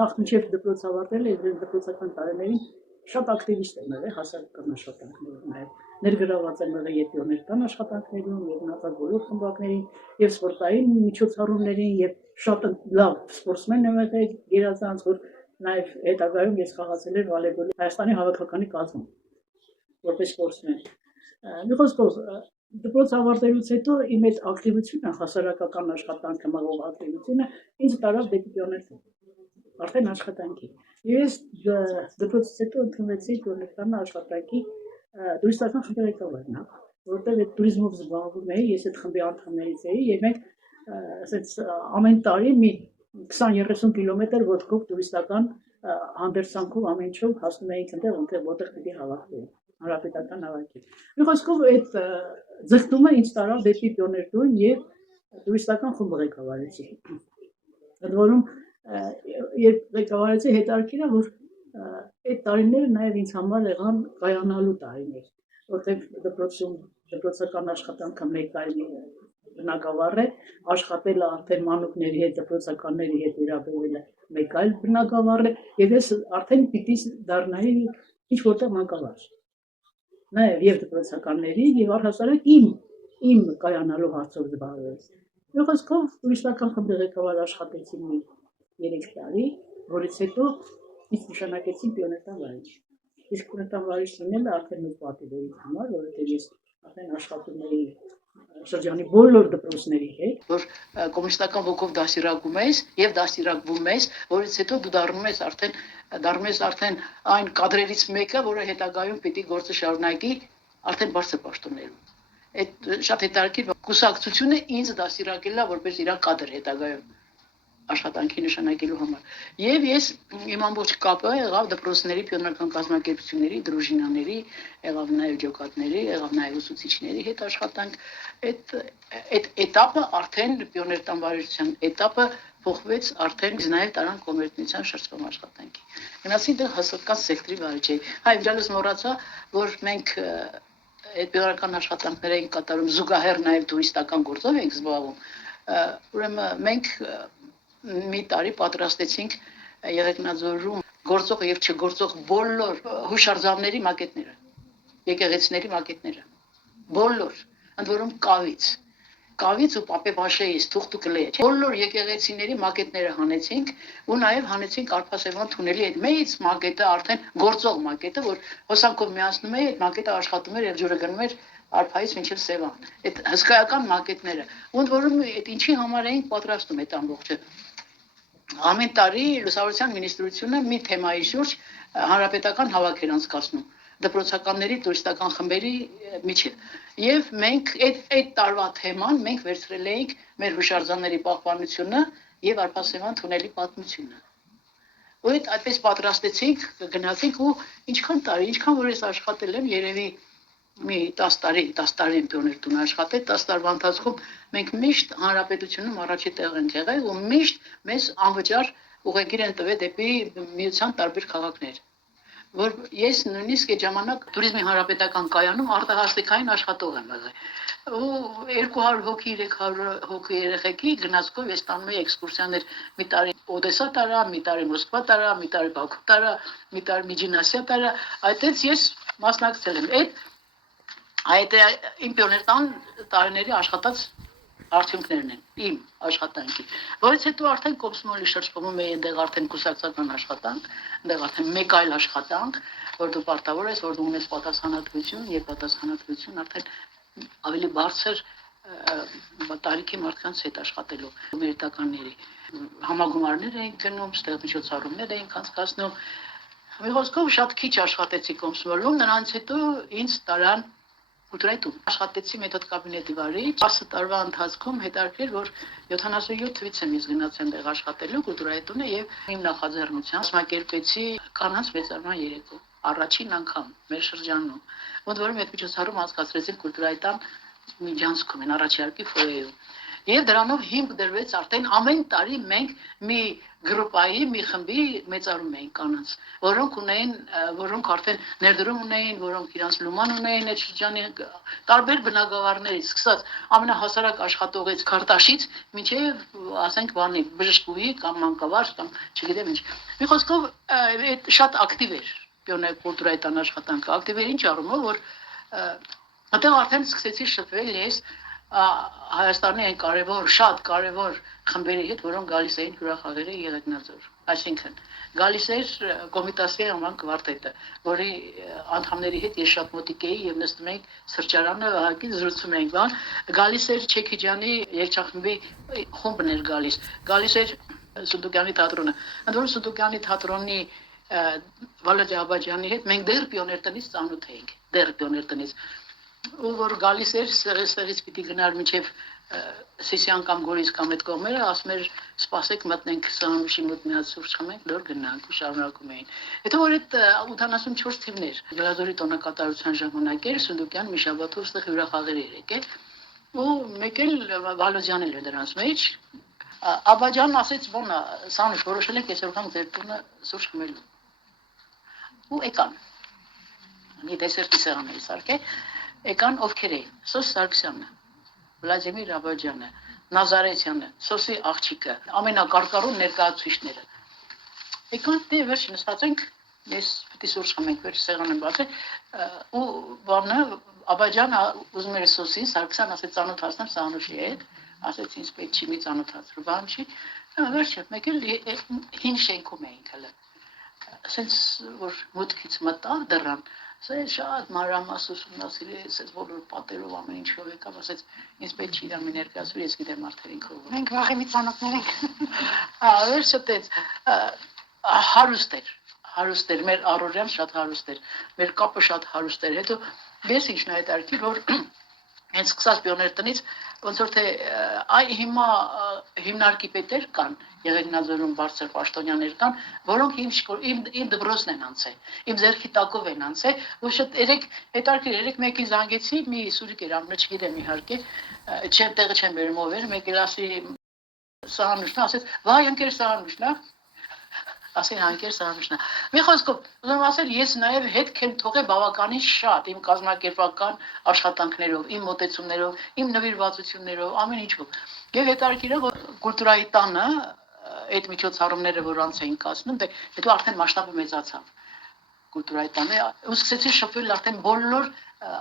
նախ մինչև դպրոց ավարտել է դպրոցական տարիներին շատ ակտիվիստ եմ եղել հասարակական աշխատանքներում, նաև ներգրաված եմ եղել եւ պիոներ տան աշխատանքներում, եւ մնացած բոլոր խմբակներին, եւ սպորտային միջոցառումներին, եւ շատ լավ սպորտսմեն եմ եղել, գերազանց, որ նաև հետագայում ես խաղացել եմ վոլեյբոլի Հայաստանի հավաքականի կազմում, որպես սպորտսմեն։ Մի խոսքով, դպրոց ավարտելուց հետո իմ այդ ակտիվությունը, հասարակական աշխատանքը, մղող ակտիվությունը ինձ տարավ դեպի պիոներ տան, արդեն աշխատանքի։ Ես դպրոցից հետո ընդունվեցի պիոներ տան աշխատանքի տուրիստական խմբի ղեկավարն, որտեղ այդ տուրիզմով զբաղվում էի, ես այդ խմբի անդամներից էի, եւ մենք ասենց ամեն տարի մի 20-30 կիլոմետր ոտքով տուրիստական հանդերձանքով ամեն ինչով հասնում էինք այնտեղ, որտեղ պիտի հավաքվեինք, հանրապետական հավաքի։ Մի խոսքով այդ ձգտումը ինձ տարավ դեպի պիոներ տուն եւ տուրիստական խումբ ղեկավարեցի։ Ընդ որում, երբ ղեկավարեցի, հետաքրքիր է, որ այդ տարիները նաև ինձ համար եղան կայանալու տարիներ, որտեղ դպրոցական աշխատանքը մեկ այլ բնակավար է, աշխատելը արդեն մանուկների հետ, դպրոցականների հետ վերաբերելը մեկ այլ բնակավար է, եւ ես արդեն պիտի դառնայի ինչ որտեղ մանկավար։ Նաև եւ դպրոցականների եւ առհասարակ իմ կայանալու հարցով զբաղվեց։ Մի խոսքով տուրիստական խմբի ղեկավար աշխատեցի մի 3 տարի, որից հետո ինձ նշանակեցին պիոներ տան վարիչ։ Իսկ պիոներ տան վարիչ լինելը արդեն մեծ պատիվ էր ինձ համար, որովհետեւ ես արդեն աշխատում էի շրջանի բոլոր դպրոցների հետ, որ կոմունիստական ոգով դաստիարակում ես եւ դաստիարակվում ես, որից հետո դու դառնում ես արդեն այն կադրերից մեկը, որը հետագայում պիտի գործը շարունակի արդեն բարձր պաշտոններում։ Այդ շատ հետաքրքիր կուսակցությունը ինձ դաստիարակել է որպես իր կադր հետագայում աշխատանքի նշանակելու համար։ Եվ ես իմ ամբողջ կապը եղավ դպրոցների պիոներական կազմակերպությունների, դրուժինաների, եղավ նաև ջոկատների, եղավ նաև ուսուցիչների հետ աշխատանք։ Այդ էտապը արդեն պիոներ տան վարչության էտապը փոխվեց արդեն նաև տարան կոմերցիոն շրջանում աշխատանքի։ Գնացի դեռ հասարակական սեկտորի վարիչ էի։ Իդեալս մոռացա, որ մենք այդ պիոներական աշխատանքները ենք կատարում զուգահեռ նաև տուրիստական գործով ենք զբաղվում։ Ուրեմն մենք մի տարի պատրաստեցինք Եղեգնաձորում գործող եւ չգործող բոլոր հուշարձանների մակետները, եկեղեցիների մակետները, բոլոր, ընդ որում կավից ու պապեպաշեից թուղթուկլե, բոլոր եկեղեցիների մակետները հանեցինք ու նաեւ հանեցինք Արփասեվան թունելի այդ մեծ մակետը, արդեն գործող մակետը, որ հոսանքով միացնում էի, այդ մակետը աշխատում էր եւ ջուրը գնում էր Արփայից մինչև Սևան։ Այդ հսկայական մակետները, ընդ որում այդ ինչի համար էինք պատրաստում այդ ամբողջը։ Ամեն տարի լուսավորության մինիստրությունը մի թեմայի շուրջ հանրապետական հավաք էր անցկացնում դպրոցականների տուրիստական խմբերի միջև եւ մենք այդ տարվա թեման մենք վերցրել էինք մեր հուշարձանների պահպանությունը եւ Արփասեվան թունելի պատմությունը ու այդպես պատրաստեցինք գնացինք ու ինչքան որ ես աշխատել եմ երևի մի 10 տարի եմ պիոներ տուն աշխատել 10 տարվա ընթացքում մենք միշտ հանրապետությունում առաջի տեղ ենք եղել ու միշտ մեզ անվճար ուղեգիր են տվել դեպի միության տարբեր քաղաքներ որ ես նույնիսկ այդ ժամանակ туриզմի հանրապետական կայանում արտահասթիկային աշխատող եմ եղել ու 200 հոգի 300 հոգի երեխեքի գնացքով ես տանում էի էքսկուրսիաներ մի տարի Օդեսա տարա, մի տարի Մոսկվա տարա, մի տարի Բաքու տարա, մի տարի Միջին տարա, այդտեղ ես մասնակցել եմ այդ իմ պիոներ տան տարիների աշխատած արդյունքներն են իմ աշխատանքի որից հետո արդեն Կոմսոմոլի շրջանում էի այնտեղ արդեն կուսակցական աշխատանք այնտեղ արդեն մեկ այլ աշխատանք որ դու պարտավոր ես որ դու ունես պատասխանատվություն եւ պատասխանատվություն արդեն ավելի բարձր տարիքի մարդկանց հետ աշխատելու մերիտականների համագումարներ էին գնում ստեղ միջոցառումներ էին անցկացնում մի խոսքով շատ քիչ աշխատեցի Կոմսոմոլում նրանց հետո ինձ տարան Կուլտուրայտում աշխատեցի մեթոդ կաբինետի վարիչ 10 տարվա ընթացքում հետաքրքիր որ 77 թվականից եմ ես գնացել այնտեղ աշխատելու Կուլտուրայտունը եւ իմ նախաձեռնությամբ կազմակերպեցի կանանց մեծարման երեկո առաջին անգամ մեր շրջանում ոնց որ այդ միջոցառում անցկացրեցին Կուլտուրայտան միջանցքում են առաջարկի ֆոյեում Եվ դրանով հիմք դրվեց արդեն ամեն տարի մենք մի գրուպայի, մի խմբի մեծարում էինք կանանց, որոնք արդեն ներդրում ունեին, որոնք իրանց լուման ունեին այդ շրջանի տարբեր բնակավարներից, սկսած ամենահասարակ աշխատողից Քարտաշից մինչև ասենք բանի բժշկուհի կամ մանկավար կամ չգիտեմ ինչ։ Մի խոսքով այդ շատ ակտիվ էր պիոներ կուլտուրայի տան աշխատանքը, ակտիվ էր ինչ առումով, որ այդտեղ արդեն սկսեցի շփվել ես Հայաստանի այն շատ կարևոր խմբերի հետ, որոնք գալիս էին հյուրախաղերի Եղեգնաձոր։ Այսինքն, գալիս էր Կոմիտասի անվան կվարտետը, որի անդամների հետ ես շատ մոտիկ էի եւ նստում էինք սրճարանը, հակի զրուցում էինք, բան, գալիս էր Չեքիջյանի երգչախմբի խումբն էր գալիս էր Սունդուկյանի թատրոնը։ Ընդ որում Սունդուկյանի թատրոնի Վալերիա Աբաջյանի հետ մենք դեռ պիոներ տնից ծանոթ էինք, դեռ պիոներ տնից ու որ գալիս էր սեղից պիտի գնար մինչև Սիսիան կամ Գորիս կամ այդ կողմերը, ասում էր սպասեք մտնենք Սահանուշի մոտ մի հատ սուրճ խմենք, նոր գնանք ու շարունակում էին։ Հետո որ այդ 84 թիվներ Գլազորի տոնակատարության ժամանակ էր Սունդուկյան մի շաբաթով ստեղ հյուրախաղեր էր եկել ու մեկ էլ Վալոզյանն էր դրանց մեջ Աբաջանն ասեց բոնա Սահանուշ որոշել ենք այսօր կամ ձեր տունը սուրճ խմելու ու եկան։ Մի դեսերտի սեղան էր սարքել եկան ովքեր էին Սոս Սարգսյանը, Վլադիմիր Աբաջյանը, Նազարեթյանը, Սոսի աղջիկը, ամենակարկառուն ներկայացուցիչները։ Եկան դե վերջ նստած ենք, ես պիտի սուրճ խմենք, վերջ սեղանը բացել ու բանը Աբաջյանը ուզում էր Սոսին, Սարգսյան ասեց ծանոթացնեմ Սահանուշի հետ, ասեց ինձ պետք չի մի ծանոթացրու, բան չի։ Վերջը մեկ էլ հին շենքում էինք հələ։ Ասենց որ մուտքից մտա դռան շատ մանրամասն ուսումնասիրել, ասեց բոլոր պատերով ամեն ինչով եկավ, ասեց ինձ պետք չի իրան մի ներկայացրու, ես գիտեմ արդեն ինքը ով է։ Մենք վաղեմի ծանոթներ ենք։ Վերջը տենց հարուստ էր, մեր առօրյան շատ հարուստ էր, մեր կապը շատ հարուստ էր։ Հետո ես ինչն այդ արքի որ հենց սկսած պիոներ տնից ոնց որ թե այ հիմա հիմնարկի պետեր կան Եղեգնաձորում բարձր պաշտոնյաներ կան, որոնք իմ դպրոցն են անցել, իմ ձեռքի տակով են անցել, ու շատ երեք մեկին զանգեցի, մի սուրիկ էր ամնը, չգիտեմ իհարկե, տեղը չեմ բերում ով էր, մեկ էլ ասի Սահանուշն ասեց, վայ ընկեր Սահանուշն, ասի հանկեր Սահանուշն։ Մի խոսքով, ուզում ասել, ես նաև հետք եմ թողել բավականին շատ իմ կազմակերպական աշխատանքներով, իմ մոտեցումներով, իմ նվիրվածություններով, ամեն ինչով։ Եվ հետաքրքիր է, որ կուլտուրայի տանը այդ միջոցառումները, որ անց էին կազմում, հետո արդեն մասշտաբը մեծացավ կուլտուրայի տանը, ու սկսեցի շփվել արդեն բոլոր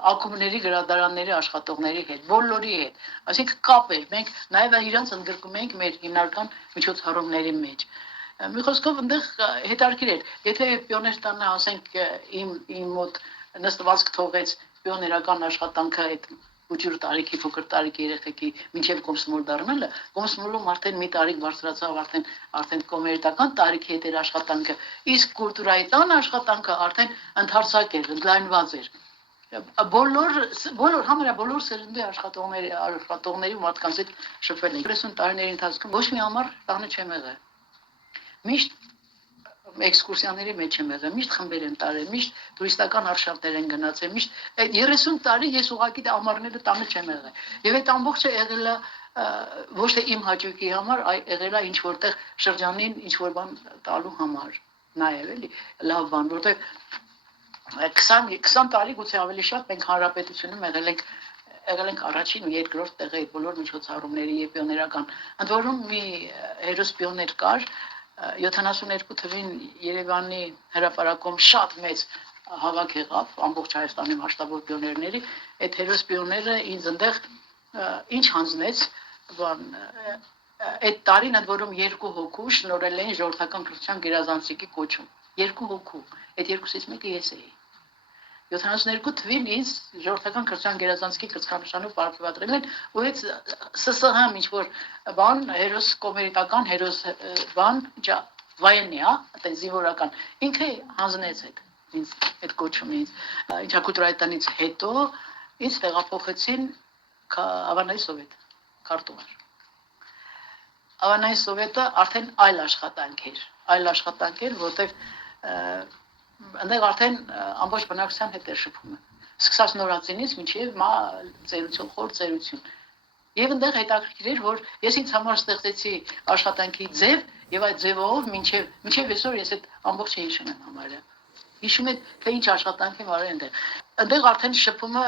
ակումբների, գրադարանների աշխատողների հետ, բոլորի հետ, այսինքն կապ էր, մենք նաև իրանց ընդգրկում էինք մեր հիմնական միջոցառումների մեջ։ Մի խոսքով այնտեղ հետաքրքիր էր, եթե պիոներ տանը ասենք իմ մոտ նստվածք թողեց պիոներական աշխատանքը այդ ուջուր տարիքի, փոքր տարիքի երեխեքի մինչև կոմսոմոլ դառնալը, կոմսոմոլում արդեն մի տարիք բարձրացավ, արդեն կոմերիտական տարիքի հետ էր աշխատանքը, իսկ կուլտուրայի տան աշխատանքը արդեն ընդարձակ էր, ընդլայնված էր։ Բոլոր սերնդի աշխատողների ու մարդկանց հետ շփվել ենք։ 30 տարիների ընթացքում ոչ մի համար տանը չեմ եղել։ Միշտ էքսկուրսիաների մեջ եմ եղել, միշտ խմբեր են տարել, միշտ տուրիստական արշավներ են գնացել, միշտ այդ 30 տարի ես ուղղակի ամառները տանը չեմ եղել։ Եվ այդ ամբողջը եղել է ոչ թե իմ հաճույքի համար, այլ եղել է ինչ որտեղ շրջանին ինչ որ բան տալու համար։ Նաև էլի լավ բան, որտեղ 20 տարի գուցե ավելի շատ մենք հանրապետությունում եղել ենք առաջին ու երկրորդ տեղի բոլոր միջոցառումների եւ պիոներական։ Ընդ որում մի հերոս պիոներ կար 72 թվին Երևանի հրապարակում շատ մեծ հավաք եղավ ամբողջ Հայաստանի մասշտաբով պիոներների, այդ հերոս պիոները ինձ այնտեղ ինչ հանձնեց, այդ տարին ընդ որում 2 հոգու շնորհել էին ժողովրդական կրթության գերազանցիկի կոչում, 2 հոգու, այդ երկուսից մեկը ես էի։ 72 թվին ինձ ժողովրդական կրթության գերազանցիկի կրծքանշանով պարգևատրել են, ու այդ ՍՍՀ-ն ինչ որ բան, հերոս կոմերիտական, հերոս բան, վայենի, այդպես զինվորական, ինքը հանձնեց այդ կոչումը ինձ։ Ինչա կուլտուրայի տնից հետո ինձ տեղափոխեցին Ավանայի սովետ, քարտուղար։ Ավանայի սովետը արդեն այլ աշխատանք էր, որտեղ այնտեղ արդեն ամբողջ բնակչության հետ էր շփումը։ Սկսած նորածինից մինչև ծերություն, խոր ծերություն։ Եվ այնտեղ հետաքրքիր էր, որ ես ինձ համար ստեղծեցի աշխատանքի ձև, եւ այդ ձևով մինչև այսօր ես այդ ամբողջը հիշում եմ համարյա։ Հիշում եք, թե ինչ աշխատանք եմ արել այնտեղ։ Այնտեղ արդեն շփումը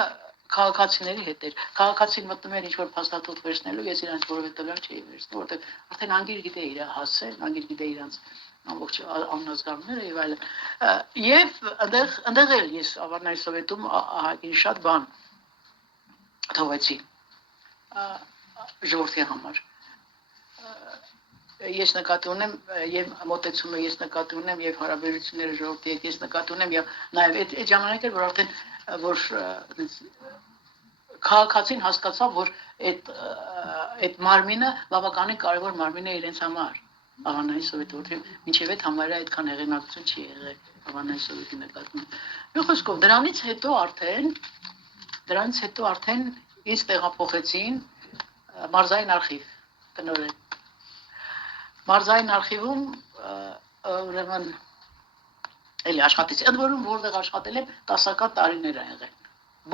քաղաքացիների հետ էր։ Քաղաքացին մտնում էր ինչ-որ փաստաթուղթ վերցնելու, ես իրանց որևէ տվյալ չէի վերցնում, որովհետև արդեն անգիր գիտեի իր հասցեն, անգիր գիտեի իրանց ամբողջ աննազգանները եւ այլն։ Եվ այնտեղ էլ ես Ավանայ Սովետում ահագին շատ բան թողեցի ժողովրդի համար։ Ես նկատի ունեմ եւ մոտեցումը ես նկատի ունեմ եւ հարաբերությունները ժողովրդի հետ ես նկատի ունեմ եւ նաեւ այդ ժամանակ էր որ արդեն որ քաղաքացին հասկացավ որ այդ մարմինը բավականին կարևոր մարմին է իրենց համար Ավանայ Սովետը որտեղ մինչեւ այդ համարը այդքան հեղինակություն չի եղել Ավանայ Սովետի նկատմամբ։ Մի խոսքով դրանից հետո արդեն ինձ տեղափոխեցին մարզային արխիվ տնօրեն Մարզային արխիվում ուրեմն էլի աշխատեցի, ընդ որում որտեղ աշխատել եմ 10-ական տարիներ ա եղել։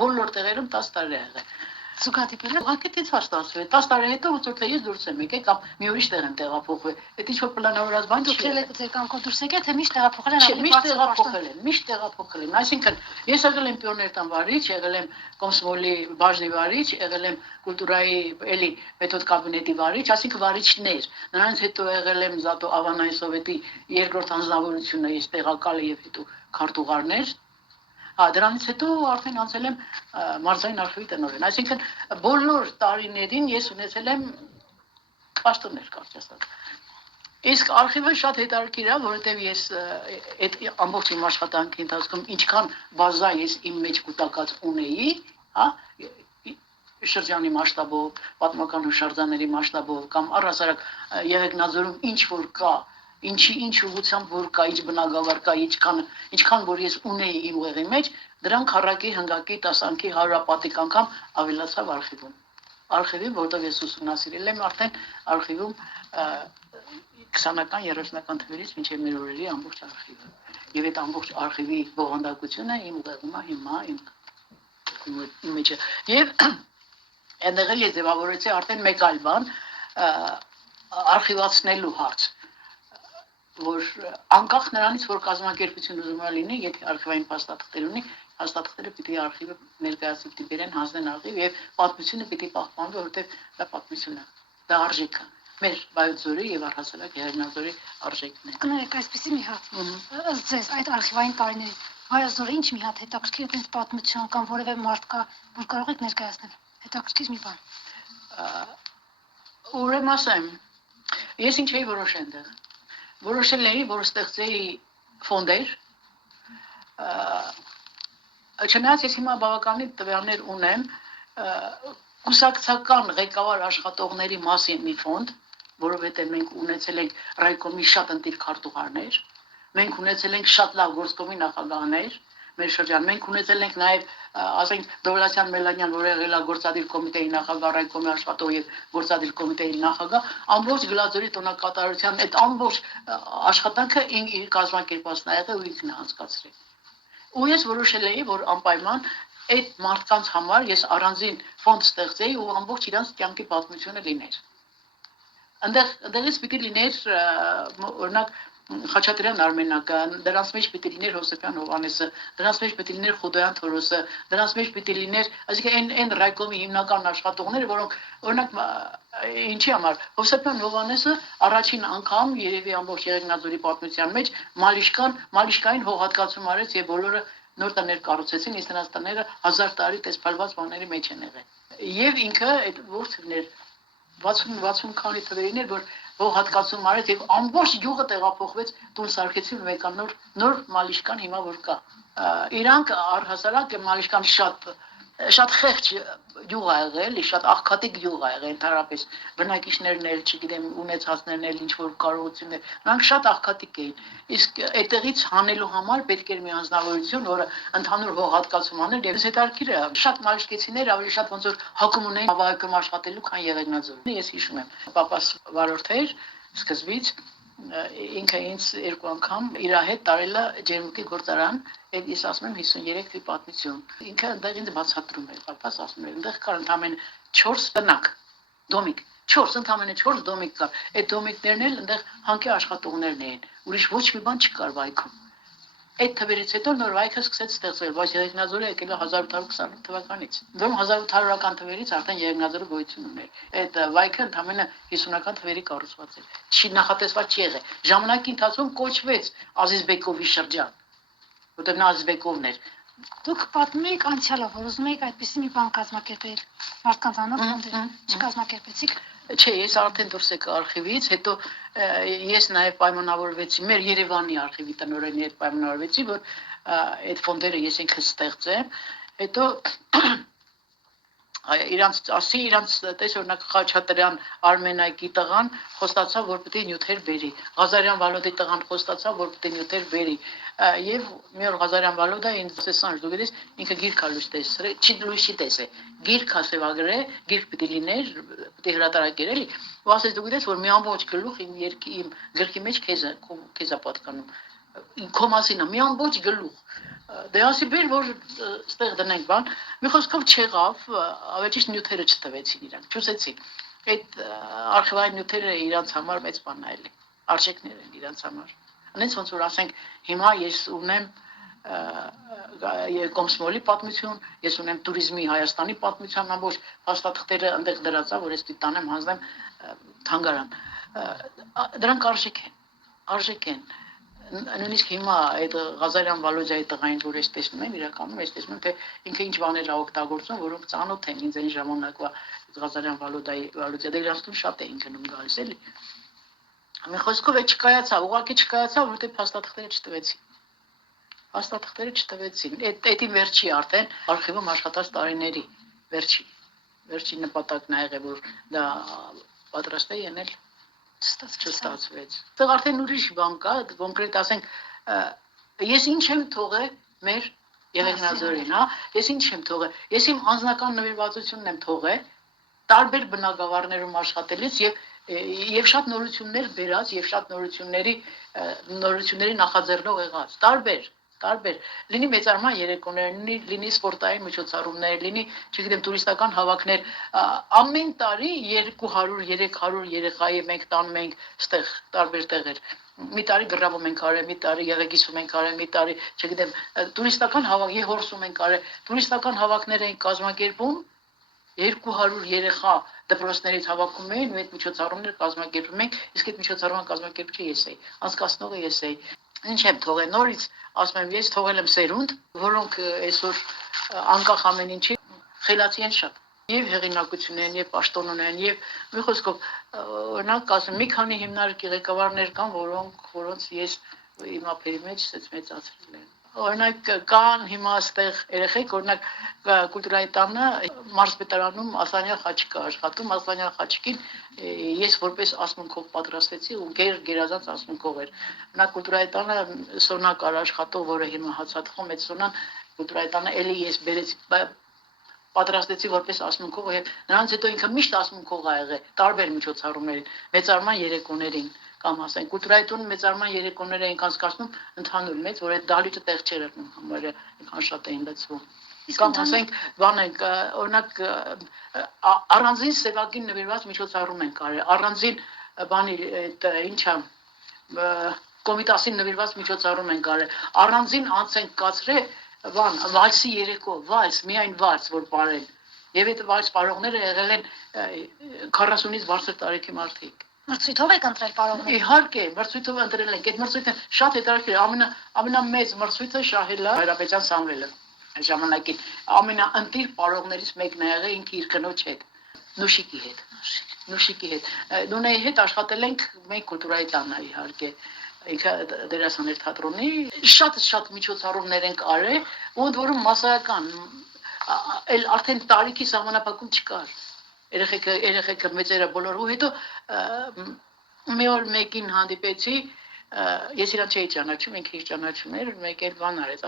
Բոլոր տեղերում 10 տարի ա եղել։ Զուգադիպել եմ, ուղղակի տենց հաստատվել։ 10 տարի հետո ոնց որ թե ես դուրս եմ եկել կամ մի ուրիշ տեղ եմ տեղափոխվել։ Այդ ինչ որ պլանավորած բան չի։ Դուք եք ձեր կամքով դուրս եկել, թե միշտ տեղափոխել են ավելի միշտ տեղափոխել եմ։ Այսինքն ես եղել եմ պիոներ տան վարիչ, եղել եմ Կոմսոմոլի բաժնի վարիչ, եղել եմ կուլտուրայի էլի մեթոդ կաբինետի վարիչ, այսինքն վարիչներ։ Նրանից հետո եղել եմ Զատո Ավանայ Սովետի երկրորդ անձնավորությունը, ես տեղակալը եւ հետո քարտուղարներ։ Դրանից հետո արդեն անցել եմ մարզային արխիվի տնօրեն։ Այսինքն բոլոր տարիներին ես ունեցել եմ պաշտոններ կարճ ասած։ Իսկ արխիվը շատ հետաքրքիր է, որովհետև ես այդ ամբողջ իմ աշխատանքի ընթացքում ինչքան բազա ես իմ մեջ կուտակած ունեի, հա, շրջանի մասշտաբով, պատմական հուշարձանների մասշտաբով կամ առհասարակ Եղեգնաձորում ինչ որ կա, ինչ ուղղությամբ որ կա, ինչ բնակավար կա, ինչքան որ ես ունեի իմ ուղեղի մեջ, դրանք քառակի, հնգակի, տասանքի, հարյուրապատիկ անգամ ավելացավ արխիվում։ Արխիվին, որտեղ ես ուսումնասիրել եմ արդեն արխիվում 20-ական, 30-ական թվերից մինչև մեր օրերի ամբողջ արխիվը։ Եվ այդ ամբողջ արխիվի բովանդակությունը իմ ուղեղում է հիմա իմ մեջը։ Եվ այնտեղ ես ձևավորեցի արդեն մեկ այլ բան, արխիվացնելու հարց, որ անկախ նրանից, որ կազմակերպություն ուզում է լինի, եթե արխիվային փաստաթղթեր ունի, հաստատքները պիտի արխիվը ներկայացի պիտի բերեն հանձնեն արխիվ եւ պատմությունը պիտի պահպանվի, որովհետեւ դա պատմություն է, դա արժեք է։ Մեր Վայոց ձորի եւ առհասարակ Եղեգնաձորի արժեքն է։ Կներեք, այսպեսի մի հատ։ Ըստ ձեզ այդ արխիվային տարիների Վայոց ձորը ինչ մի հատ հետաքրքիր այդպես պատմություն կամ որևէ մարդ կա, որ կարող եք ներկայացնել։ Հետաքրքիր մի բան։ Ուրեմն ասեմ, ես ինչ էի որոշել այնտեղ։ Որոշել էի, որ ստեղծեի ֆոնդեր, չնայած ես հիմա բավականին տվյալներ ունեմ, կուսակցական ղեկավար աշխատողների մասին մի ֆոնդ, որովհետև մենք ունեցել ենք ռայկոմի շատ ընտիր քարտուղարներ, մենք ունեցել ենք շատ լավ գործկոմի նախագահներ, մեր շրջան, մենք ունեցել ենք նաև, ասենք, Դովլաթյան Մելանյան, որ եղել է գործադիր կոմիտեի նախագահ, ռայկոմի աշխատող եւ գործադիր կոմիտեի նախագահ, ամբողջ Գլաձորի տոնակատարության այդ ամբողջ աշխատանքը կազմակերպած նա եղել ու ինքն է անցկացրել։ Ու ես որոշել էի, որ անպայման այդ մարդկանց համար ես առանձին ֆոնդ ստեղծեի ու ամբողջ իրանց կյանքի պատմությունը լիներ։ Այնտեղից պիտի լիներ օրինակ Խաչատրյան Արմենակը, դրանց մեջ պիտի լիներ Հովսեփյան Հովհաննեսը, դրանց մեջ պիտի լիներ Խուդոյան Թորոսը, դրանց մեջ պիտի լիներ, այսինքն այն ռայկոմի հիմնական աշխատողները, որոնք օրինակ ինչի համար Հովսեփյան Հովհաննեսը առաջին անգամ երևի ամբողջ Եղեգնաձորի պատմության մեջ մալիշկային հողհատկացում արեց եւ բոլորը նոր տներ կառուցեցին, իսկ նրանց տները 1000 տարի տեսփալված բաների մեջ են եղել։ Եվ ինքը այդ ո՞ր թվներ 60 քանի թվերին էր, որ հողհատկացում արեց եւ ամբողջ գյուղը տեղափոխվեց տուն սարքեցին նոր մալիշկան հիմա որ կա։ Իրանք առհասարակ մալիշկան շատ խեղճ գյուղ ա եղել, շատ աղքատիկ գյուղ ա եղել ընդհանրապես բնակիչներն էլ, չգիտեմ, ունեցածներն էլ ինչ որ կարողություններ, նրանք շատ աղքատիկ էին։ Իսկ այդտեղից հանելու համար պետք էր մի անձնավորություն, որը ընդհանուր հողհատկացում աներ եւ հետարքիր է, շատ մալիշկեցիներ ավելի շատ ոնց որ հակում ունեին հավաքում աշխատելու, քան Եղեգնաձորում։ Ես հիշում եմ, պապաս վարորդ էր սկզբից ինքը ինձ երկու անգամ իր հետ տարել է ջերմուկի գործարան, եւ ես ասում եմ 53 թվի պատմություն։ Ինքը այնտեղ ինձ բացատրում էր, պապաս ասում էր, այնտեղ կար ընդամենը 4 տնակ, Դոմիկ 4 ընդամենը 4 դոմիկ կար։ Այդ դոմիկներն էլ այնտեղ հանքի աշխատողներն էին։ Ուրիշ ոչ մի բան չկար վայքում։ Այդ թվերից հետո նոր վայքը սկսեց ստեղծվել, բայց Եղեգնաձորը եկել է 1828 թվականից։ Դեռ 1800-ական թվերից արդեն Եղեգնաձորը գոյություն ուներ։ Այդ վայքը ընդամենը 50-ական թվերի կառուցված էր։ Չի նախատեսված չի եղել։ Ժամանակի ընթացքում կոչվեց Ազիզբեկովի շրջան, որտեղ նա Ազիզբեկովն էր։ Դուք պատմեք անցյալը, որ ուզում եք այդպիսի մի բան կազմակերպել, մարդկանց անով չկազմակերպեցիք։ Չէ, ես արդեն դուրս եկա արխիվից, հետո ես նաև պայմանավորվեցի, մեր Երևանի արխիվի տնօրենի հետ պայմանավորվեցի, որ այդ ֆոնդերը ես ինքս ստեղծեմ, հետո իրանց տես օրինակ Խաչատրյան Արմենայքի տղան խոստացավ, որ պետք է նյութեր բերի, Ղազարյան Վալոդի տղան խոստացավ, որ պետք է նյութեր բերի, եւ մի օր Ղազարյան Վալոդը ինձ ասեց, Սանժ, դու գիտես, ինքը գիրք ա լույս տեսրել, չի լույսի տեսել, գիրք ա սևագրել, գիրք պետք է լիներ, պետք է հրատարակեր էլի, ու ասեց, դու գիտես, որ մի ամբողջ գլուխ իմ գրքի մեջ քեզ ա պատկանում, քո մասին է, մի ամբողջ գլուխ, դե ասի բեր, որ ստեղ դնենք բան, մի խոսքով չեղավ, ավելի ճիշտ նյութերը չտվեցին իրանք, չուսեցին, այդ արխիվային նյութերը իրանց համար մեծ բան է էլի, արժեքներ են իրանց համար, անենց ոնց որ ասենք, հիմա ես ունեմ Կոմսմոլի պատմություն, ես ունեմ туриզմի Հայաստանի պատմության ամբողջ փաստաթղթերը այնտեղ դրած է, որ ես պիտի տանեմ հանձնեմ թանգարան, դրանք արժեք են, նույնիսկ հիմա այդ Ղազարյան Վալոդյայի տղային, որ ես տեսնում եմ, իրականում ես տեսնում եմ, թե ինքը ինչ բաներ է օգտագործում, որոնք ծանոթ են ինձ այն ժամանակվա Ղազարյան Վալոդյայի դե իրանցում շատ էին գնում գալիս էլի։ Մի խոսքով է չկայացավ, ուղղակի չկայացավ, որտեղ փաստաթղթերը չտվեցին։ Փաստաթղթերը չտվեցին։ Էդի վերջի արդեն արխիվում աշխատած տարիների վերջի նպատակն ա եղել, որ դա պատրաստ է եղել չստացվեց։ Այդտեղ արդեն ուրիշ բան կա, կոնկրետ ասենք, ես ինչ եմ թողել մեր Եղեգնաձորին, հա, ես ինչ եմ թողել, ես իմ անձնական նվիրվածությունն եմ թողել, տարբեր բնակավարներում աշխատելիս եւ շատ նորություններ բերած եւ շատ նորությունների նախաձեռնող եղած, տարբեր, լինի մեծարման երեկոներ, լինի սպորտային միջոցառումներ, լինի, չգիտեմ, տուրիստական հավաքներ, ամեն տարի 200-300 երեխայի մենք տանում ենք ստեղ տարբեր տեղեր։ Մի տարի գրավում ենք արել, մի տարի եղեգիսում ենք արել, մի տարի, չգիտեմ, տուրիստական հավաք, եղորսում ենք արել, տուրիստական հավաքներ ենք կազմակերպում, 200 երեխա դպրոցներից հավաքում էին, ու այդ միջոցառումները կազմակերպում ենք, իսկ այդ միջոցառման կազմակերպիչը ես էի, անցկացնողը ես էի։ Ինչ եմ թողել, նորից ասում եմ, ես թողել եմ սերունդ, որոնք այսօր անկախ ամեն ինչի խելացի են շատ։ Եվ հեղինակություն են, եւ պաշտոն ունեն, եւ մի խոսքով օրինակ ասեմ, մի քանի հիմնարկ ղեկավարներ կան, որոնց ես իմ ափերի մեջ ցած մեծացրել եմ։ Օրինակ կան հիմա այստեղ երեխեք, օրինակ կուլտուրայի տանը մարզպետարանում Ասլանյան խաչիկը աշխատում, Ասլանյան խաչիկին ես որպես ասմունքով պատրաստեցի ու գերազանց ասմունքով էր։ Օրինակ կուլտուրայի տանը Սոնա կար աշխատող, որը հիմա հացաթխում այդ Սոնան կուլտուրայի տանը էլի ես բերեցի պատրաստեցի որպես ասմունքող եւ նրանց հետո ինքը միշտ ասմունքող ա եղել տարբեր միջոցառումներին, մեծարման երեկոներին կամ ասենք կուլտուրայի տուն մեծարման երեկոներ էինք անցկացնում ընդհանուր մեծ, որ այդ դահլիճը տեղ չէր ընկնում, համարյա այնքան շատ էին լցվում։ Կամ ասենք բան ենք, օրինակ առանձին սևագին նվիրված միջոցառում ենք արել, առանձին բանի այդ ինչա կոմիտասին նվիրված միջոցառում ենք արել, առանձին անց ենք կացրել բան վալսի երեկո, վալս, միայն վալս, որ բարեն։ Եվ այդ վալս պարողները եղել են 40-ից բարձր տարիքի մարդիկ։ Մրցույթով եք ընտրել պարողները։ Իհարկե, մրցույթով ընտրել ենք։ Այդ մրցույթը շատ հետաքրքիր է, ամենամեծ մրցույթը շահել է Հայրապետյան Սամվելը ժամանակին։ Ամենաընտիր պարողներից մեկն է եղել ինքը իր կնոջ հետ, Նուշիկի հետ։ Նունեի հետ աշխատել ենք մենք կուլտուրայի տանը իհարկե։ Ինքը դերասան էր թատրոնի, շատ միջոցառումներ ենք արել, ու ընդ որում մասսայական, արդեն տարիքի սահմանափակում չկար։ Երեխեքը մեծերը բոլոր ու հետո մի օր մեկին հանդիպեցի, ես իրան չէի ճանաչում, ինքը իր ճանաչում էր, մեկ էլ բան արեց,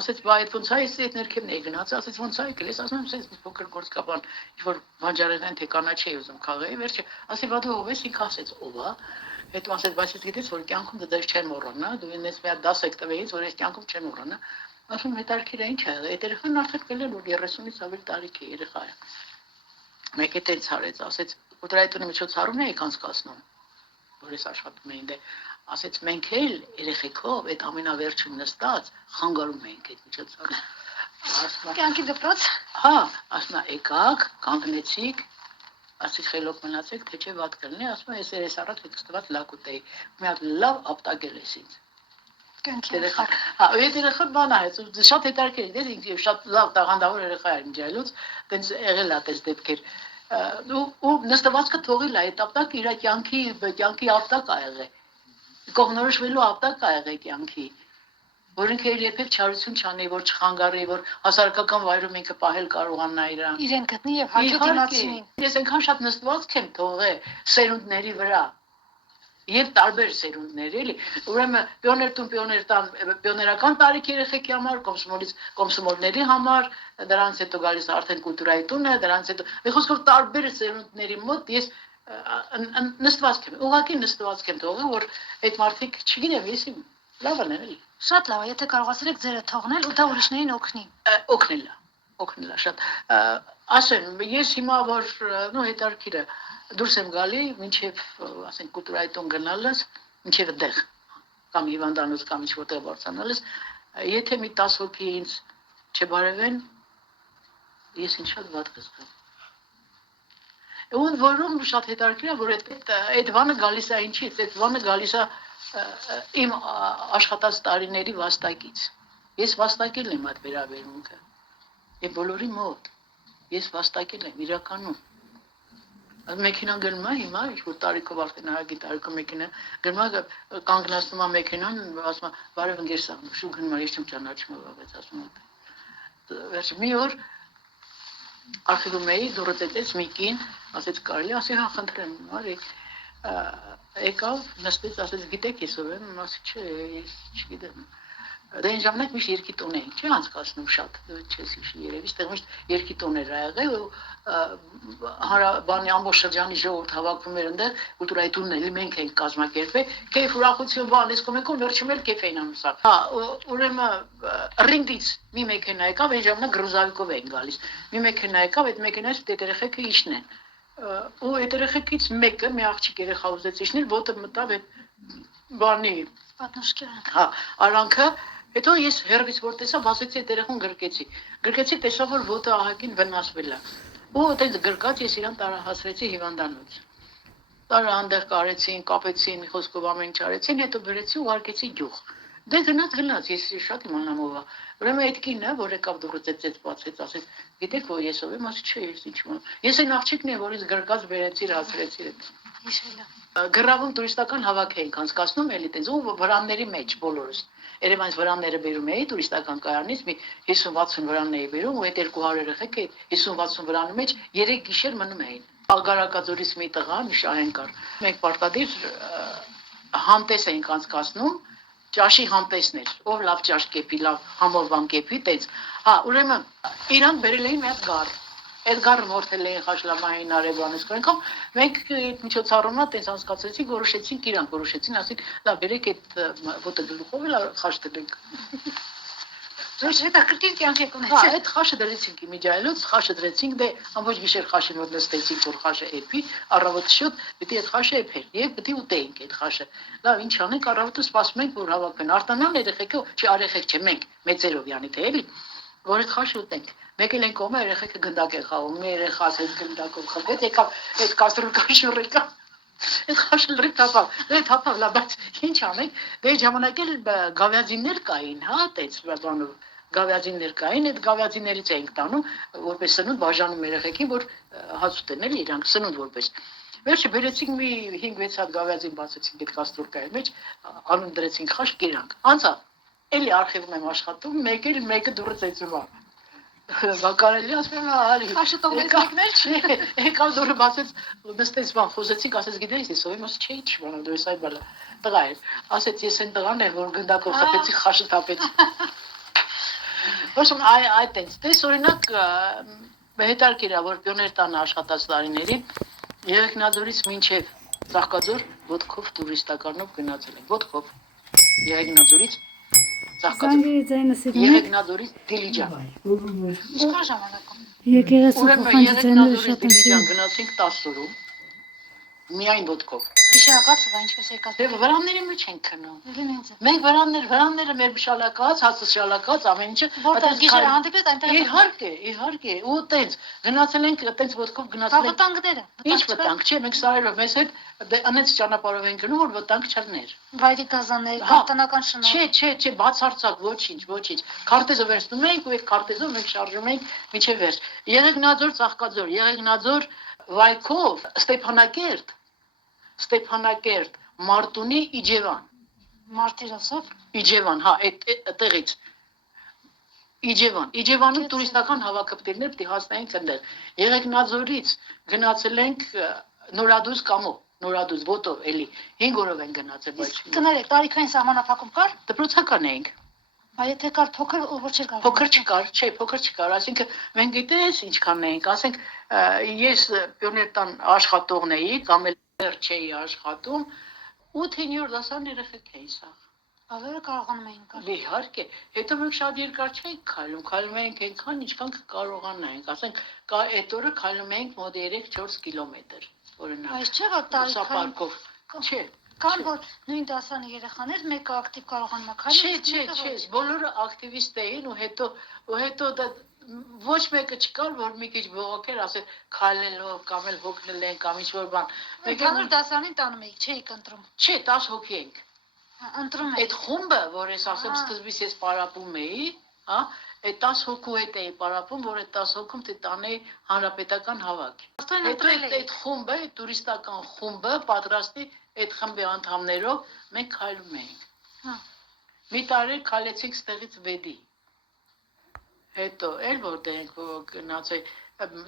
ասեց բա այդ ոնց է, ես այդ ներքևն էի գնացել, ասեց ոնց է եկել, ես ասում եմ, սենց փոքր գործ կա բան, ինչ-որ բանջարեղեն թե կանաչ էի ուզում քաղել, վերջը, ասի բա դու ով ես, ինքը ասեց ով է, հետո ասեց բայց ես գիտես, որ կյանքում դեռ չեմ մոռանա, դու ինձ մի հատ դաս եք տվեից, որ ես կյանքում չեմ մոռանա, ասում հետաքրքիր է ինչ է եղել, այդ երեխան արդեն կլել որ 30-ից ավելի տարիքի երեխա է։ Մեկը տենց արեց, ասեց, ուտրայտունի միջոցառումն էի անցկացնում, որ ես աշխատում էի դե, ասեց մենք էլ երեխեքով այդ ամենավերջին նստած խանգարում էինք այդ միջոցառումը։ Կյանքի դպրոց։ Հա, ասում է եկաք, կանգնեցիք, ասի խելոք մնացեք, թե չէ վատ կլինի, ասում է ես առաջ հետստված լակուտ էի, մի հատ լավ ապտակել ես ինձ։ Կյանքի Հա, այդ երեխա բան արեց, շատ հետաքրքիր էր, ինքը շատ լավ տաղանդավոր երեխա էր միջայլուց, տենց եղել է այդպես դեպքեր։ Ու նստվածքը թողել է, այդ ապտակը իր կյանքի ապտակ ա եղել։ Կողնորոշվելու ապտակ ա եղել կյանքի, որ ինքը երբեք չարություն չանի, որ չխանգարի, որ հասարակական վայրում ինքը պահել կարողանա իրան։ իրեն գտնի եւ հաջող դիմացինին։ Ես այնքան շատ նստվածք եմ թողել սերունդների վրա։ Եվ տարբեր սերունդներ, էլի։ Ուրեմն պիոներական տարիքի երեխեքի համար, կոմսոմոլների համար, դրանց հետո գալիս է արդեն կուլտուրայի տունը, դրանց հետո մի խոսքով տարբեր սերունդների մոտ ես նստվածք եմ, ուղղակի նստվածք եմ թողել, որ այդ մարդիկ, չգիտեմ, ես լավ են էլի։ Շատ լավ է, եթե կարողացեք ձերը թողնել ու դա ուրիշներին օգնի։ Օգնել է շատ։ Ասեմ, ես հիմա որ հետարքիր է դուրս եմ գալի, մինչև ասենք կուլտուրայի տուն գնալս, մինչև դեղ կամ հիվանդանոց կամ ինչ որտեղ բարձրանալս, եթե մի 10 հոգի ինձ չբարևեն, ես ինձ շատ վատ կզգամ։ Ու որում շատ հետաքրքիր է, որ այդ բանը գալիս է ինչից, այդ բանը գալիս է իմ աշխատած տարիների վաստակից։ Ես վաստակել եմ այդ վերաբերմունքը։ Եվ բոլորի մոտ ես վաստակել եմ իրականում։ Մեքենան գնում է հիմա, ինչ-որ տարիքով արդեն ահագի տարիքով մեքենա գնում է, կանգնացնում է մեքենան, ասում է, բարև ընկեր սաղ, շու գնում է, ես չեմ ճանաչում, բայց ասում է։ Վերջը մի օր արխիվում էի, դուրը ծեծեց մի կին, ասեց կարելի, ասի հա խնդրեմ, արի, եկավ, նստեց, ասեց գիտեք ես ով եմ, ասի չէ, ես չգիտեմ։ Դե այն ժամանակ միշտ երկի տոն էին, չի անցկացնում շատ, չես հիշի երևի, ստեղ միշտ երկի տոներ ա եղել ու բանի ամբողջ շրջանի ժողովուրդ հավաքվում էր այնտեղ, կուլտուրայի տունն էլի մենք ենք կազմակերպել, կեֆ ուրախություն բան, ես կոմեկում վերջում էլ կեֆ էին անում սա։ Հա, ուրեմն ռինգից մի մեքենա եկավ, այն ժամանակ գրուզավիկով էին գալիս։ Մի մեքենա եկավ, այդ մեքենայից դե երեխեքը իջնեն։ Ու այդ երեխեքից մեկը մի աղջիկ երեխա ուզեց իջնել, ոտը մտավ այդ բանի պատնուշկերը։ հա, արանքը, հետո ես հերվից որ տեսա, բացեցի այդ երեխուն գրկեցի, տեսա, որ ոտը ահագին վնասվել է։ Ու այդպես գրկած ես իրան տարահասրեցի հիվանդանոց։ Տարը անդեղ կարեցին, կապեցին, մի խոսքով ամեն ինչ արեցին, հետո բերեցի ու արկեցի գյուղ։ Դե գնաց, ես շատ իմանամ ով է։ Ուրեմն այդ կինը, որ եկավ դուրս ծեծեց, բացեց, ասեց, գիտեք որ ես ով եմ, ասի չէ, ես ինչ իմանամ։ Ես այն աղջիկն եմ, որ ինձ գրկած բերեցի, հասրեցի։ Գրավում տուրիստական հավաք էինք անցկացնում էլի տես ու վրանների մեջ բոլորս։ Երևանից վրանները բերում էի տուրիստական կայանից, մի 50-60 վրանն էի բերում ու այդ 200 երեխեք այդ 50-60 վրանի մեջ 3 գիշեր մնում էին։ Աղգարակաձորից մի տղա, մի շահեն կար։ Մենք պարտադիր համտես էինք անցկացնում, ճաշի համտեսն էր, ով լավ ճաշ կեպի, լավ համով բան կեպի, տենց։ Հա, ուրեմն իրանք բերել էին մի հատ գառ։ Այդ գառը մորթել էին խաշլամային արևանից կրնքով, մենք այդ միջոցառումը տենց անցկացրեցինք, իրանք որոշեցին, ասին, լավ, բերեք այդ ոտը գլուխով էլ խաշ դրենք։ Հետաքրքիր կյանք եք Հա, ունեցել։ այդ խաշը դրեցինք իմիջայլոց, խաշը դրեցինք, դե ամբողջ գիշեր խաշին որ նստեցինք, որ խաշը էփի, առավոտ շուտ պիտի այդ խաշը էփեր, եւ պիտի ուտեինք այդ խաշը։ Լավ, ինչ անենք, առավոտը սպասում ենք, որ հավաքվեն։ Արտանան երեխեքը, չի երեխեք չէ, մենք մեծերով յանի թե էլի, որ այդ խաշը ուտենք։ Մեկ էլ են կողմը երեխեքը գնդակ են խաղում, մի երեխա ասեց գնդակով խփեց, եկավ այդ կաստրուլկան շուռիկա։ Այդ խաշը լրիվ թափավ, լավ, բայց ինչ անենք, դե ժամանակ էլ գավազիններ կային, հա, տենց բանով։ Գավազիններ կային, այդ գավազիններից էինք տանում, որպես սնունդ բաժանում երեխեքին, որ հաց ուտեն էլի իրանք սնունդ որպես։ Վերջը բերեցինք մի 5-6 հատ գավազին բացեցինք այդ կաստրուլկայի մեջ, անուն դրեցինք խաշ կերանք։ Անցավ, էլի արխիվում եմ աշխատում, մեկը դուրը ծեծում է։ Բակարելի ասում եմ, արի։ Խաշը տողեց մեկներ չի։ Եկավ դուրը բացեց, նստեց բան, խոսեցինք, ասեց գիտես ես ով եմ, ասեց չէ, ինչ բանա, դու ես այդ բալա։ Տղա էր, ասեց ես այն տղան եմ, որ գնդակով խփեցի, խաշը թափեցի։ Ոսում այդ տենց, դες օրինակ հետարքիր է, որ պիոներ տանը աշխատած տարիներին Եղեգնաձորից մինչև Ծաղկաձոր ոտքով տուրիստականով գնացել ենք, ոտքով Եղեգնաձորից Զանգի ձայնը սիրում եք։ Եղեգնաձորից Դիլիջան։ Ինչքան ժամանակում։ Եկեղեցու Ուրեմն փոխանցի ձայները Եղեգնաձորից շատ են Դիլիջան սիրում։ գնացինք 10 օրում։ Միայն ոտքով։ Վիշապակացը բա ինչպես եկած։ Դե վրանների մեջ ենք քնում։ Ելին ինձ։ Մենք վրանները մեր շալակած, հացը շալակած, ամեն ինչը։ Որտեղ գիշերը հանդիպեց այնտեղ։ Իհարկե, ու տենց գնացել ենք տենց ոտքով գնացել ենք։ Վտանգները։ Ինչ վտանգ, չէ, մենք սարերով մեզ հետ անեց ճանապարհով ենք գնում, որ վտանգ չլներ։ Վայրի գազաններ, Հա, տնական շնորհ։ Չէ, բացարձակ ոչինչ։ Քարտեզը վերցնում ենք ու այդ քարտեզով մենք շարժում ենք մինչև վերջ։ Եղեգնաձոր, Ծաղկաձոր, Եղեգնաձոր, Վայքով, Ստեփանակերտ, Մարտունի, Իջևան։ Մարտիրոսով։ Իջևան, հա, այդտեղից։ Իջևանում տուրիստական հավաքապետերներ պիտի հասնենք այնտեղ։ Եղեգնաձորից գնացել ենք Նորադուս կամո, Նորադուս ոտով էլի 5 օրով են գնացել, բայց Կներեք, տարիքային սահմանափակում կար։ դպրոցական էինք։ Բա եթե կար փոքր ոչ էր կարող։ Փոքր չկար, այսինքն մենք գիտես ինչքան էինք, ասենք ես պիոներտան աշխատողն էի, կամ էլ չէի աշխատում, 8-9 դասան երեխեք էի սա։ Ավերը կարողանում էին կար։ Իհարկե, հետո մենք շատ երկար չէինք քայլում էինք այնքան, ինչքան կարողանայինք, ասենք այդ օրը քայլում էինք մոտ 3-4 կիլոմետր, օրինակ։ Այս չէ որ տարիքային Չէ։ Կան որ նույն դասանի երեխաներ մեկը ակտիվ կարողանում է քայլել։ Չէ, բոլորը ակտիվիստ էին ու հետո դա ոչ մեկը չկար, որ մի քիչ բողոքեր, ասել քայլելով կամ էլ հոգնել են կամ ինչ-որ բան։ Ընդհանուր դասանին տանում էիք, չէիք ընտրում։ Չէ, 10 հոգի ենք։ Ընտրում Այդ խումբը, որ ես ասեմ, սկզբից ես պարապում էի, հա, այդ 10 հոգու հետ էի պարապում, որ այդ 10 հոգում տանեի հանրապետական հավաք։ Հետո այդ խումբը, այդ տուրիստական խումբը պատրաստի այդ խմբի անդամներով մենք քայլում էինք։ Մի տարի քայլեցինք ստեղից վեդի։ Հետո էլ որտեղ ենք գնացել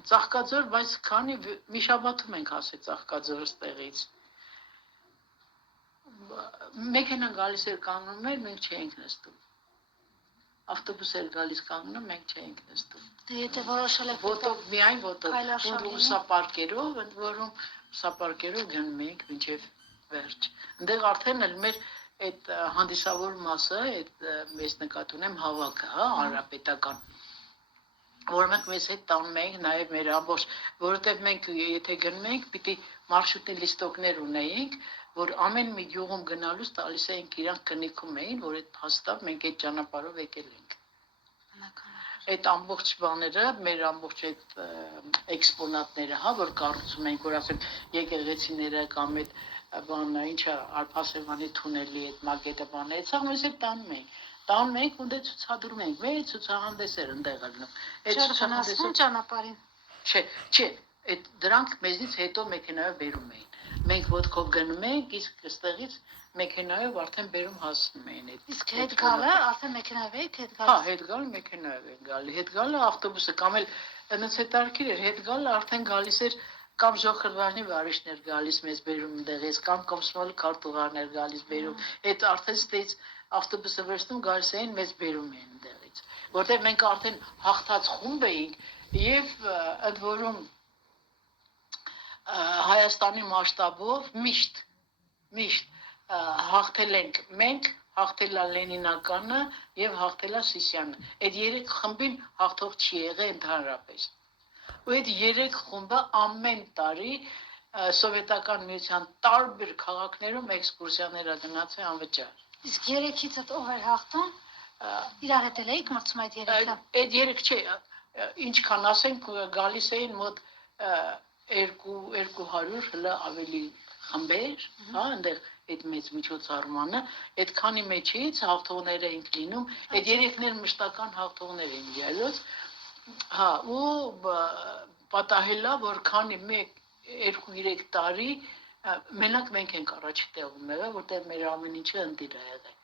Ծաղկաձոր, բայց քանի մի շաբաթում ենք ասել Ծաղկաձոր ստեղից։ Մեքենան գալիս էր կանգնում էր, մենք չէինք նստում։ Ավտոբուս էր գալիս կանգնում, մենք չէինք նստում։ Դե եթե որոշել եք ոտով, միայն ոտով, ուսապարկերով, ընդ որում ուսապարկերով գնում էինք մինչև վերջ։ Այնտեղ արդեն էլ մեր այդ հանդիսավոր մասը, այդ մեզ նկատի ունեմ հավաքը, հա, հանրապետական, որ մենք մեզ հետ տանում էինք նաև մեր ամբողջ, որովհետև մենք եթե գնում էինք, պիտի մարշրուտի լիստոկներ ունեինք, որ ամեն մի գյուղում գնալուց տալիս էինք իրանք կնիքում էին, որ այդ փաստով մենք այդ ճանապարհով եկել ենք։ Այդ ամբողջ բաները, մեր ամբողջ այդ էքսպոնատները, հա, որ կառուցում ենք, որ ասեմ, եկեղեցիները կամ այդ բանը, ինչա Արփասեվանի թունելի այդ մակետը բանը, այդ սա մեզ հետ տանում ենք ու դե ցուցադրում ենք, մեր ցուցահանդեսեր ընդեղ ելնում։ Այդ ցուցահանդեսում ճանապարհին։ Չէ, այդ դրանք մեզնից հետո մեքենայով բերում էին։ Մենք ոտքով գնում էինք, իսկ այստեղից մեքենայով արդեն բերում հասնում էին այդ։ Իսկ հետ գալը, արդեն մեքենայով եք հետ գալիս։ Հա, հետ գալը մեքենայով են գալի։ Հետ գալը ավտոբուսը կամ էլ այնց հետարքիր էր, հետ գալը արդեն գալիս էր կամ ժողովրդի վարիշներ գալիս մեզ բերում այնտեղից, կամ կոմսոմոլ քարտուղարներ գալիս բերում։ Այդ արդեն ստից ավտոբուսը վերցնում գալիս էին մեզ բերում էին այնտեղից։ Որտեղ մենք արդեն հաղթած խումբ էինք եւ ընդ որում Հայաստանի մասշտաբով միշտ հաղթել ենք մենք, հաղթել է Լենինականը եւ հաղթել է Սիսիանը։ Այդ 3 խմբին հաղթող չի եղել ընդհանրապես։ Ու այդ 3 խումբը ամեն տարի սովետական միության տարբեր քաղաքներում էքսկուրսիաներ գնացել անվճար։ Իսկ 3-ից ով էր հաղթում։ Իրար հետ էիք մրցում այդ 3-ը։ Այդ 3 չէ, ինչքան ասենք գալիս էին մոտ 200 հլը ավելի խմբեր, հա, այնտեղ այդ մեծ միջոցառմանը, այդքանի մեջից հաղթողները ենք լինում, այդ երեքներ մշտական հաղթողներ են ելած, հա, ու պատահելա, որ քանի 1-2-3 տարի մենակ մենք ենք առաջի տեղում եղել, որտեղ մեր ամեն ինչը ընտիր է եղել։